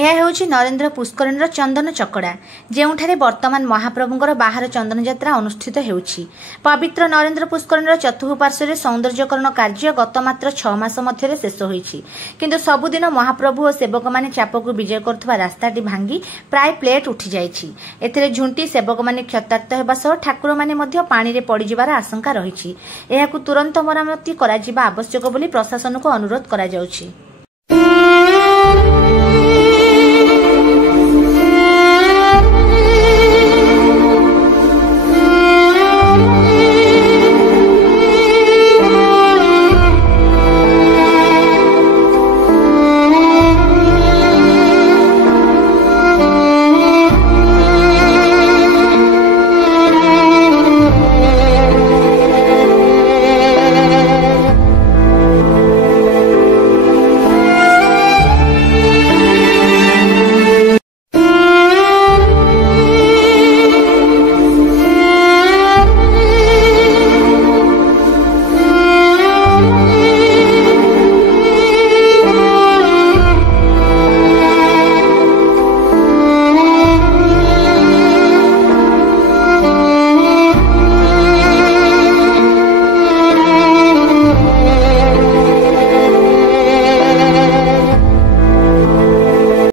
ଏହା ହେଉଛି ନରେନ୍ଦ୍ର ପୁଷ୍କରିଣୀର ଚନ୍ଦନ ଚକଡ଼ା, ଯେଉଁଠାରେ ବର୍ତ୍ତମାନ ମହାପ୍ରଭୁଙ୍କର ବାହାର ଚନ୍ଦନ ଯାତ୍ରା ଅନୁଷ୍ଠିତ ହେଉଛି। ପବିତ୍ର ନରେନ୍ଦ୍ର ପୁଷ୍କରିଣୀର ଚତୁଃପାର୍ଶ୍ୱରେ ସୌନ୍ଦର୍ଯ୍ୟକରଣ କାର୍ଯ୍ୟ ଗତ ମାତ୍ର 6 ମାସ ମଧ୍ୟରେ ଶେଷ ହୋଇଛି। କିନ୍ତୁ ସବୁଦିନ ମହାପ୍ରଭୁ ଓ ସେବକମାନେ ଚାପକୁ ବିଜୟ କରୁଥିବା ରାସ୍ତାଟି ଭାଙ୍ଗି ପ୍ରାୟ ପ୍ଲେଟ୍ ଉଠିଯାଇଛି। ଏଥିରେ ଝୁଣ୍ଟି ସେବକମାନେ କ୍ଷତାକ୍ତ ହେବା ସହ ଠାକୁରମାନେ ମଧ୍ୟ ପାଣିରେ ପଡ଼ିଯିବାର ଆଶଙ୍କା ରହିଛି। ଏହାକୁ ତୁରନ୍ତ ମରାମତି କରାଯିବା ଆବଶ୍ୟକ ବୋଲି ପ୍ରଶାସନକୁ ଅନୁରୋଧ କରାଯାଉଛି।